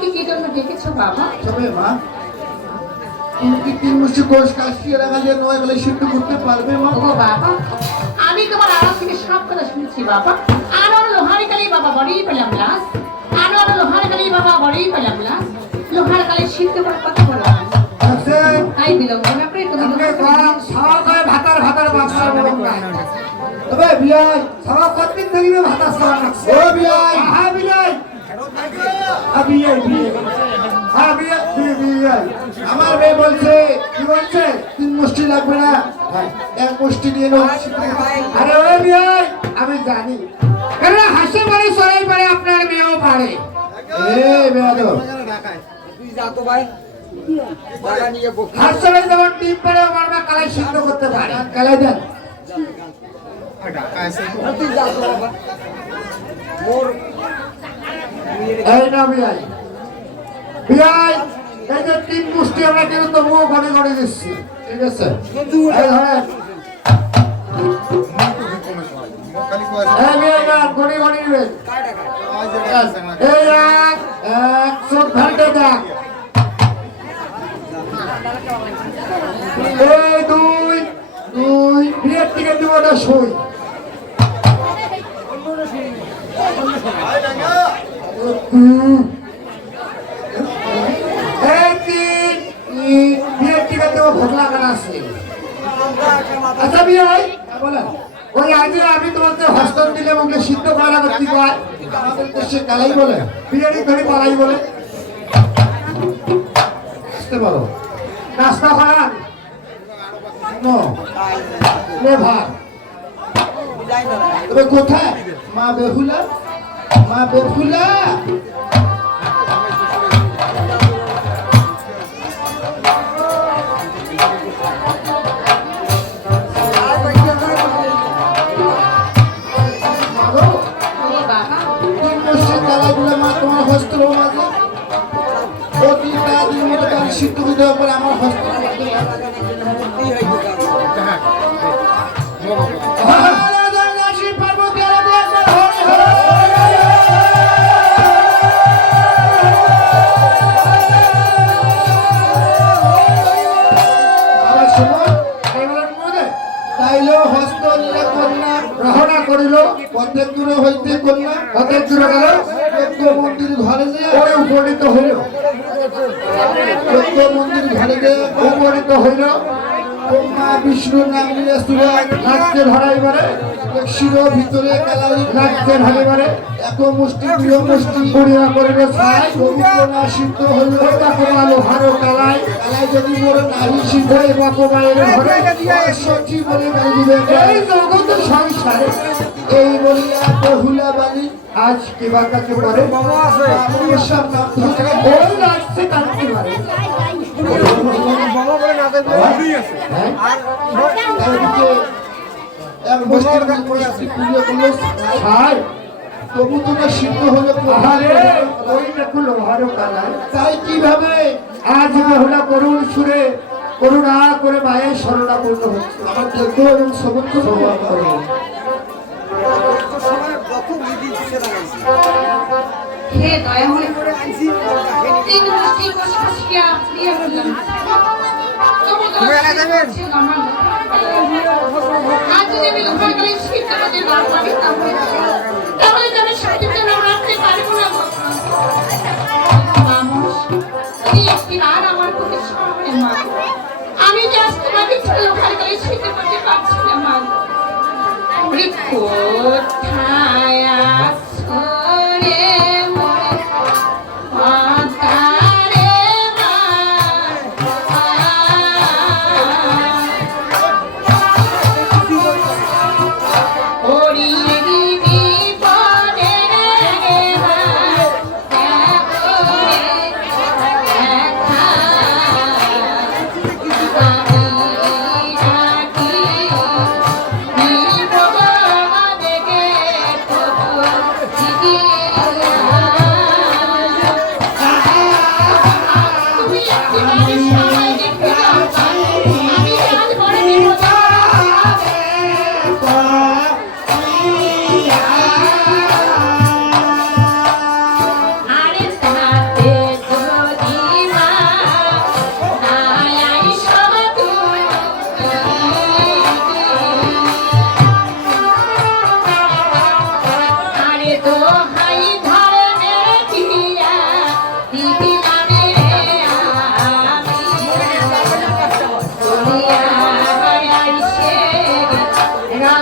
আমাকে কি জন্য ডেকেছো বাবা? তবে মা তুমি কি তিন মুষ্টি গোশ কাশিয়ে রাখা যে নয় গেলে সিদ্ধ করতে পারবে মা? ওগো বাবা আমি তোমার আড়াল থেকে সব কথা শুনছি বাবা। আনোয়ার লোহার কালি বাবা বড়ই পেলাম লাস। আনোয়ার লোহার কালি বাবা বড়ই পেলাম লাস। লোহার কালি সিদ্ধ করে কথা বলো। আছে তাই বিলম্ব না করে তুমি ভাতার ভাতার ব্যবসা বলুন তবে বিয়াই সাওয়া কতদিন থেকে ভাতার রাখছে ও বিয়াই হ্যাঁ বিয়াই আমার মেয়ে বলছে, কি বলছে? তিন মুষ্টি লাগবে না? এক মুষ্টি নিয়ে আরে ওরে বিয়াই আমি জানি। কেন হাসি পারে সরাই পারে আপনার মেয়েও পারে। এ পারে যেমন ডিম পারে আমার মা করতে পারে। দেন। এই না বিয়াই বিয়াই এই যে তিন মুষ্টি আমরা কিন্তু তবুও ঘনে ঘনে দিচ্ছি, ঠিক আছে? এই ধরেন। দুই দুই, বিয়ের থেকে না সই। দেবো ভোগলা গান আছে আচ্ছা বলেন ওই আগে আমি তোমাকে হস্তন দিলে মুখে সিদ্ধ করা করতে কয় আমাদের দেশে কালাই বলে বিরিয়ানি ধরে পালাই বলে আসতে পারো নাস্তা কোথায় মা বেহুলা মা বেহুলা মাগো, ওগো বাবা হইতে কন্যা গেল মন্দির ঘরে যে পরে উপনীত হইল। মন্দির ঘরে যে উপনীত হইল। ব্রহ্মা বিষ্ণু নাম নিয়ে সুরে নাচকে ধরাইবারে শির ভিতরে কালাই নাচকে ধরাইবারে এক মুষ্টি দুই মুষ্টি পুরিয়া করিবে ছাই পবিত্র না সিদ্ধ হইল। তাকে মালো কালাই। কালাই যদি মোরে নাহি সিদ্ধ বাপু মায়ের ঘরে। বলে দিবে। এই সংসারে এই বলিয়া বহুলা বালি আজ কিবা কাছে পরে ওই কাটতে হ্যাঁ? তবু সিদ্ধ হলো তাই কীভাবে? আজ বেহুলা করুণ সুরে করুণা করে মায়ের শরণাপূর্ণ হচ্ছে। আমার যজ্ঞ এবং সমর্থ ভগবান করব হে দয়া হয়ে তিন মুষ্টি কোষ খাসিয়া দিয়ে বললাম? তবু তোরা করছ না আমার আজ যদি আমি লোহার কালি সিদ্ধ না পারি তাহলে তাহলে তো আমি শান্তিতে নাম রাখতে পারব না। মানুষ একটি আর আমার প্রতি সরবে মা আমি যে আজ তোমাকে ছেড়ে লোহার কালি করতে পারছি না মা। কোথায়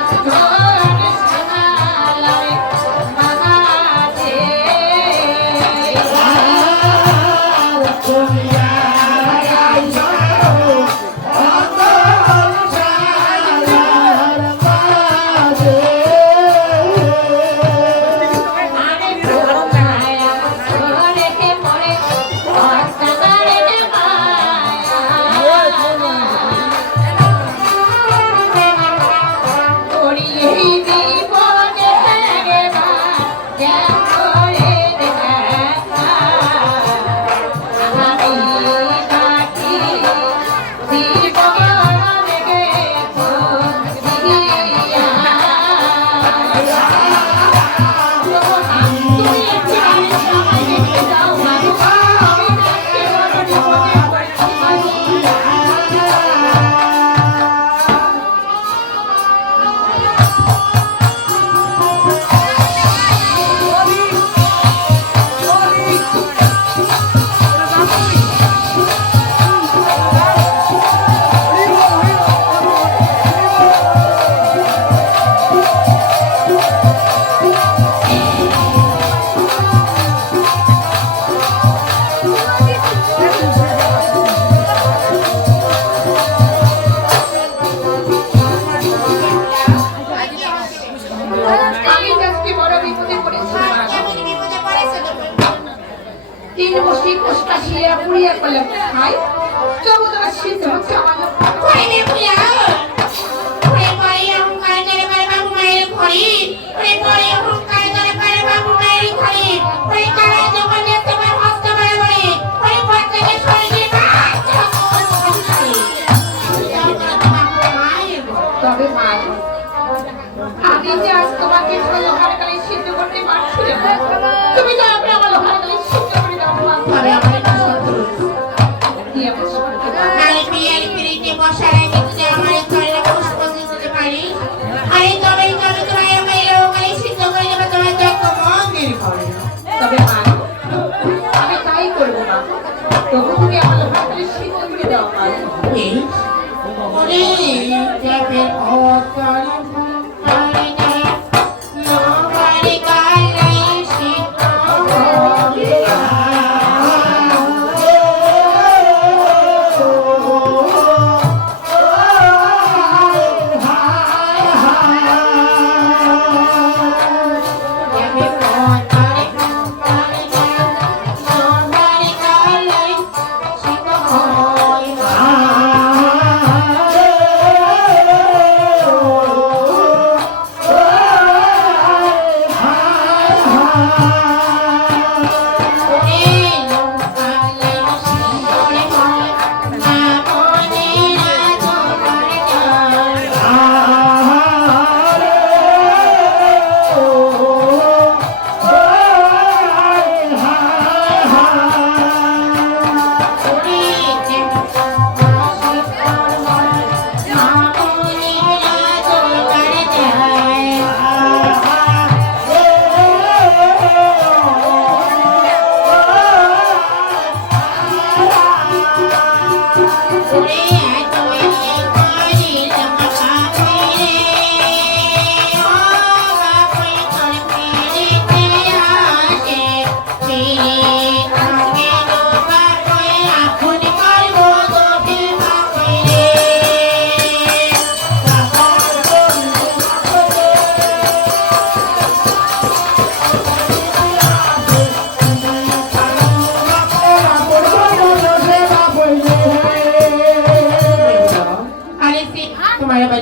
Lord. করলাম খাই জগৎটা সিদ্ধ হচ্ছে আমার ওরে বুয়া ওরে পরে অহংকার করে পারে বাবু মায়ের ঘরে। ওরে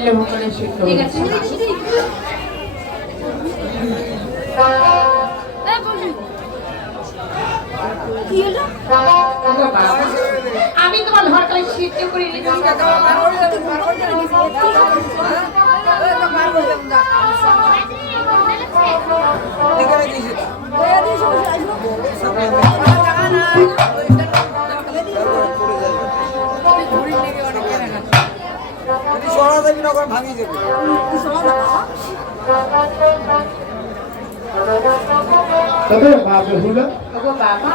তোমার করে আমি তোমার গালে সিদ্ধ করে এনেছি তবে মা বেহুলা ওগো বাবা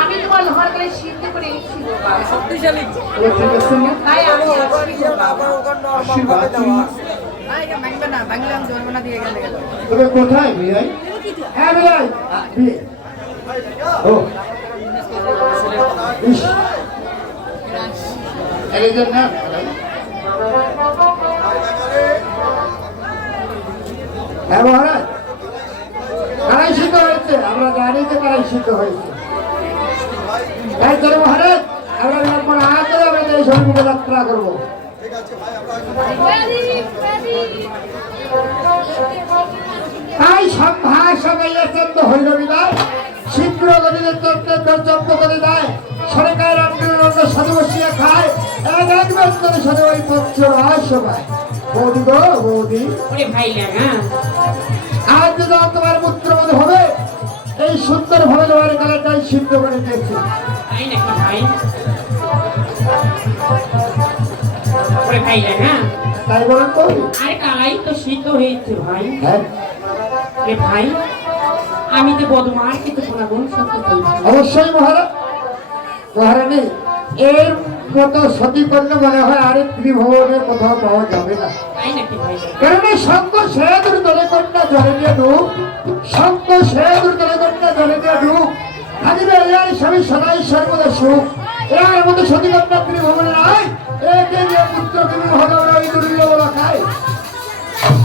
আমি তোমার লোহার গালে সিদ্ধ করে এনেছি গো বাবা। তবে ঠিক আছে না? তাই আমি আছি গো বাবা। আশীর্বাদ তুমি তবে কোথায় বিয়াই? হ্যাঁ বিয়াই। বিয়ে। ও। ইস। এই না? হ্যাঁ মহারাজ। সিদ্ধ হয়েছে আমরা জানি যে কারাই সিদ্ধ হয়েছে। তাই চলো মহারাজ আমরা যখন আগে আমরা এই সঙ্গে যাত্রা করব। তাই সম্ভার সবাইয়া চন্দ্র হইল বিদায়। শীঘ্র গতিতে চন্দ্রের দর্জব্য করে দেয়। সরকার আন্দোলন সাধু বসিয়া খায়। এক এক বন্ধন সাধু ওই পক্ষ রহস্য পায় বৌদি গো বৌদি। লাগা আজ যদি তোমার পুত্র সুন্দর ভাবে লোহার কালারটাই সিদ্ধ করে দিয়েছে। তাই নাকি ভাই। না তাই বলেন তো। আরে কালাই তো সিদ্ধ হয়েছে ভাই। হ্যাঁ। রে ভাই আমি তো বদমার কিন্তু সত্য অবশ্যই মহারাজ। মহারানী এর মতো সতী করলে মনে হয় আরেক ত্রিভুবনে কোথাও পাওয়া যাবে না। কেননা সঙ্গ সেদুর দলে কন্যা জলে দিয়ে ডুব সঙ্গ সেদুর দলে কন্যা জলে দিয়ে ডুব থাকিবে এর স্বামী সদাই সর্বদা সুখ। এর মতো সতী কন্যা ত্রিভুবনে নাই একে যে পুত্র তুমি ভগবান ওই দুর্নীল বলা খায়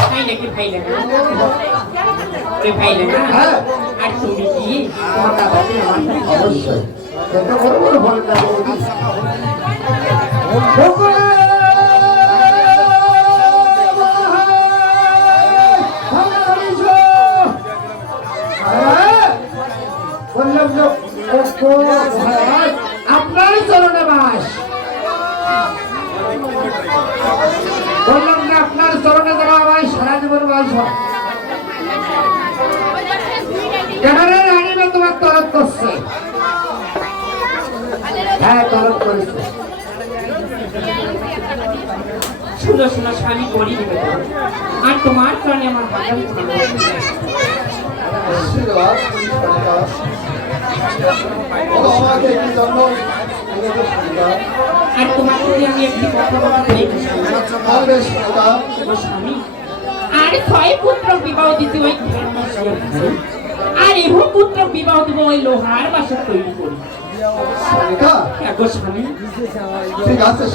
তাই নাকি ভাই লাগা ওরে ভাই লাগা হ্যাঁ আর তুমি কি অবশ্যই এটা বড় বড় বলে না বৌদি বকুলে বললাম যে ওকো মহারাজ আপনার চরণে বাস বললাম যে আপনার চরণে দেওয়া আমার সারা জীবন বাস হয় কেন রে রানীমা তোমার তরফ করছে। হ্যাঁ তরফ করেছে। সুন্দর সুন্দর স্বামী করি আর তোমার কারণে আমার। আর তোমার আমি একটি কথা বলতে স্বামী আর ছয় পুত্র বিবাহ দিতে ওই আর এহ পুত্র বিবাহ দিব ওই লোহার বাসা তৈরি করি। সনিকা, এগো স্বামী। ঠিক আছে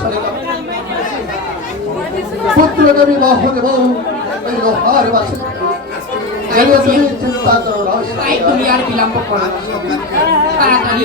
পুত্রকে বিবাহ দেব এই লোহার বাসে তুমি চিন্তা করো তুমি আর বিলম্ব করো তাড়াতাড়ি